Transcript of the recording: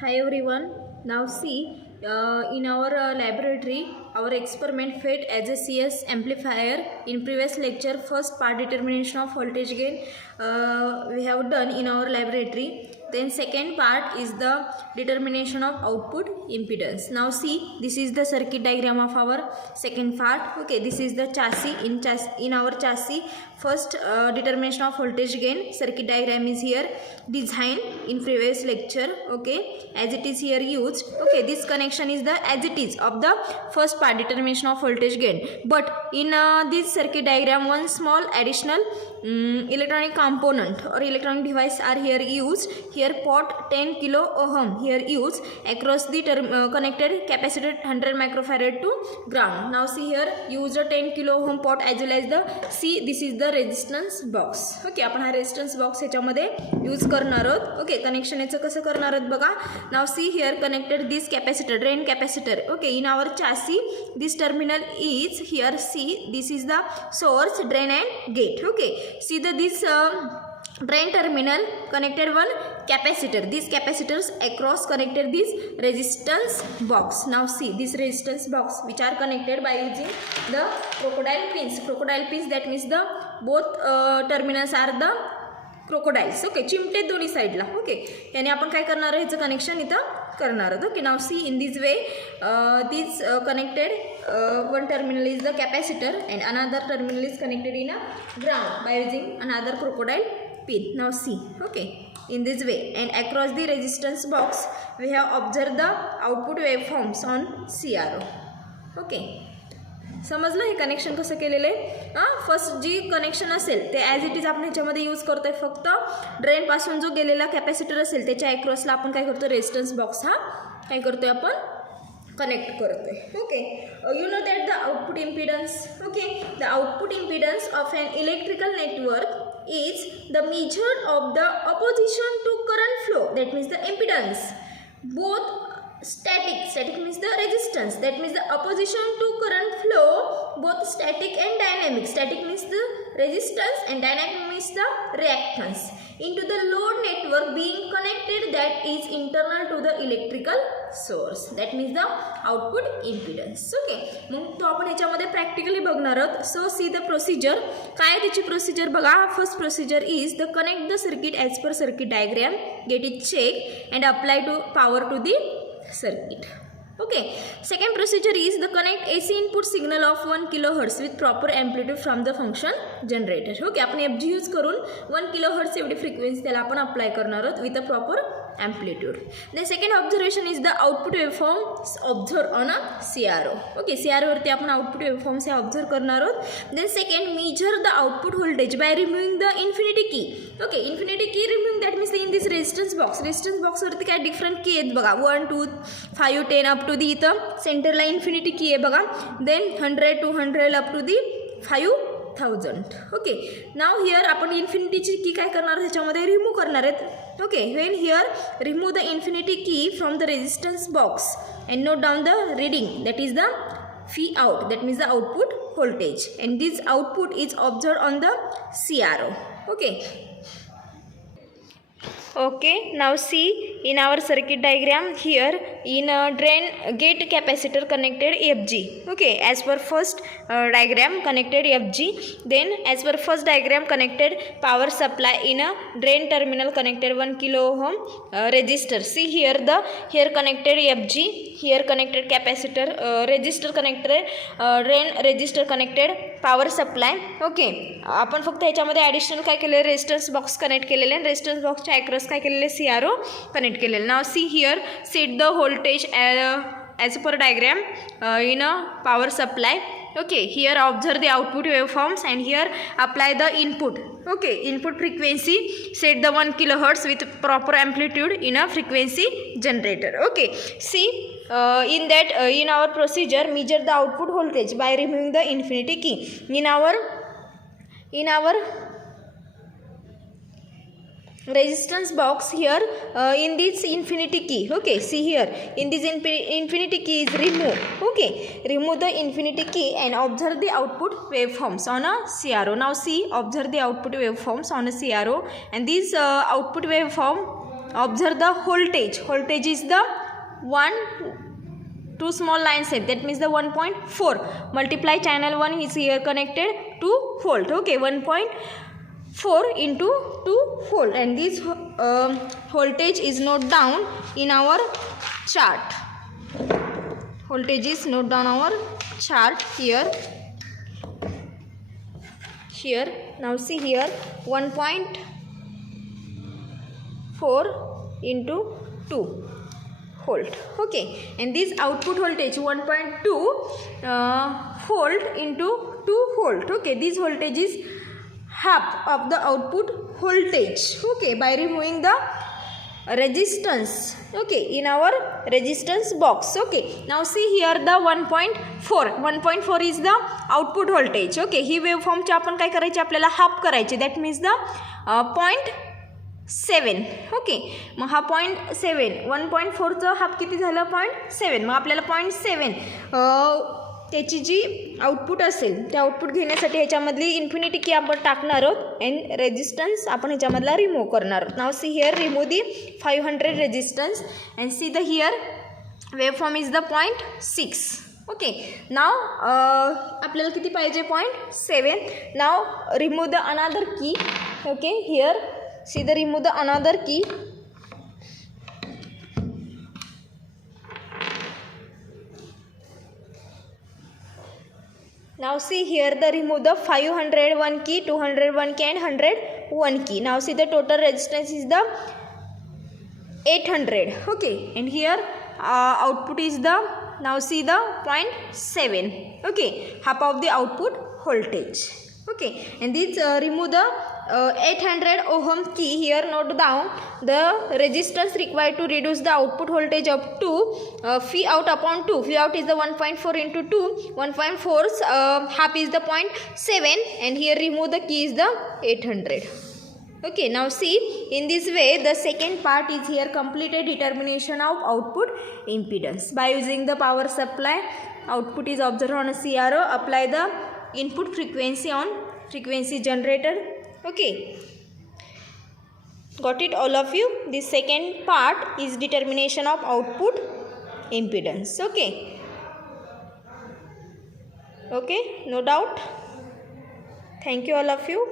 Hi everyone. Now see, in our laboratory, our experiment fed as a CS amplifier. In previous lecture, first part determination of voltage gain we have done in our laboratory. Then second part is the determination of output impedance. Now see, this is the circuit diagram of our second part. Okay, this is the chassis. In our chassis, first determination of voltage gain circuit diagram is here, design in previous lecture. Okay, as it is here used. Okay, this connection is the as it is of the first part determination of voltage gain, but in this circuit diagram one small additional electronic component or electronic device are here used. Here pot 10 kilo ohm here used across the connected capacitor 100 microfarad to ground. Now see here used a 10 kilo ohm pot as well as the see this is the resistance box. Okay, आपण हा resistance box ह्याच्यामध्ये use करणार आहोत. Okay, connection याचं कसं करणार आहोत बघा. Now see here connected this capacitor, drain capacitor. Okay, in our chassis this terminal is here see this is the source, drain and gate. Okay, see the this drain terminal connected one capacitor, these capacitors across connected this resistance box. Now see this resistance box which are connected by using the crocodile pins, that means the both terminals are the crocodiles. Okay, चिमटे दोन्ही साईडला. Okay, याने आपण काय करणार आहे, ह्याचं connection इथं करणार आहोत. Okay, now see in this way this connected one terminal is the capacitor and another terminal is connected in a ground by using another crocodile pin. Now see, okay, in this way and across the resistance box we have observed the output waveforms on CRO. Okay, समजलं हे connection कसं केलेलं आहे. First G connection असेल ते as it is आपण ह्याच्यामध्ये use करतोय. फक्त ड्रेनपासून जो गेलेला कॅपॅसिटर असेल त्याच्या अक्रॉसला आपण काय करतो, रेजिस्टन्स बॉक्स हा काय करतोय आपण कनेक्ट करतोय. Okay, you know that the output impedance. Okay, the output impedance of an electrical network is the measure of the opposition to current flow, that means the impedance, both static means the resistance, that means the opposition to current flow, both static and dynamic. Static means the resistance and dynamic means the reactance into the load network being connected that is internal to the electrical source, that means the output impedance. Okay, मग तो आपण याच्यामध्ये practically बघणार आहोत. So see the procedure. काय त्याची procedure बघा. First procedure is the connect the circuit as per circuit diagram, get it check and apply to power to the circuit. Okay, second procedure is the connect AC input signal of 1 kilohertz with proper amplitude from the function generator. Okay, आपण FG use करून 1 kilohertz एवढी frequency त्याला आपण apply करणार आहोत with a proper amplitude. The second observation is the output waveforms observed on a CRO. Okay, CRO वरती आपण output waveforms हे observe करणार आहोत. Then second, measure the output voltage by removing the infinity key. Okay, infinity key removing, that means in this resistance box वरती काय different की आहेत बघा. 1 2 5 10 up to दी इथं सेंटरला इन्फिनिटी की आहे बघा. Then 100 200 up to the 5000. Okay, now here आपण इन्फिनिटीची की काय करणार ह्याच्यामध्ये रिमूव्ह करणार आहेत. Okay, when here remove the infinity key from the resistance box and note down the reading, that is the phi out, that means the output voltage, and this output is observed on the CRO. Okay, now see in our circuit diagram here in drain gate capacitor connected FG. Okay, as per first diagram connected FG, then as per first diagram connected power supply in a drain terminal connected 1 kilo ohm resistor. See here connected FG, here connected capacitor, resistor connected, drain resistor connected power supply. Okay, आपण फक्त ह्याच्यामध्ये additional काय केलेलं, resistance box connect केलेले आणि resistance बॉक्सच्या across काय केलेले, CRO connect केलेले. Now see here set the voltage as per diagram in a power supply. Okay, here observe the output waveforms and here apply the input. Okay, input frequency set the 1 kilohertz with proper amplitude in a frequency generator. Okay, see in that in our procedure measure the output voltage by removing the infinity key. In our resistance box here in this infinity key. Okay, see here in this infinity key is remove. Okay, remove the infinity key and observe the output waveforms on a CRO. Now see, observe the output waveforms on a CRO, and this output waveform observe the voltage. Voltage is the 1, 2 small lines set, that means the 1.4 multiply channel 1 is here connected to volt. Okay, 1.4 into 2 volt, and this voltage is noted down in our chart. Voltage is noted down our chart here. Now see here 1.4 into 2 volt. Okay, and this output voltage 1.2 volt into 2 volt. Okay, this voltage is half of the output voltage. Okay, by removing the resistance, okay, in our resistance box. Okay, now see here the 1.4 is the output voltage. Okay, he waveform चे आपण काय करायचे, आपल्याला half करायचे, that means the 0.7. Okay, मग हा 0.7 1.4 चं half किती झालं 0.7, मग आपल्याला 0.7 त्याची जी आउटपुट असेल त्या आउटपुट घेण्यासाठी ह्याच्यामधली इन्फिनिटी की आपण टाकणार आहोत अँड रेजिस्टन्स आपण ह्याच्यामधला रिमूव्ह करणार आहोत. Now see here remove the 500 resistance and see the here waveform is the 0.6. Okay, now आपल्याला किती पाहिजे 0.7. Now remove the another key. Okay, here see the remove the another key. Now see here the remove the 501 key, 201 key and 101 key. Now see the total resistance is the 800. Okay, and here output is the, now see the 0.7. Okay, half of the output voltage. Okay, and this remove the 800 ohm key. Here note down the resistance required to reduce the output voltage up to phi out upon 2. Phi out is the 1.4 into 2. 1.4's half is the 0.7, and here remove the key is the 800. Okay, now see in this way the second part is here completed determination of output impedance. By using the power supply, output is observed on a CRO. Apply the input frequency on frequency generator. Okay, got it all of you? The second part is determination of output impedance. Okay, no doubt. Thank you all of you.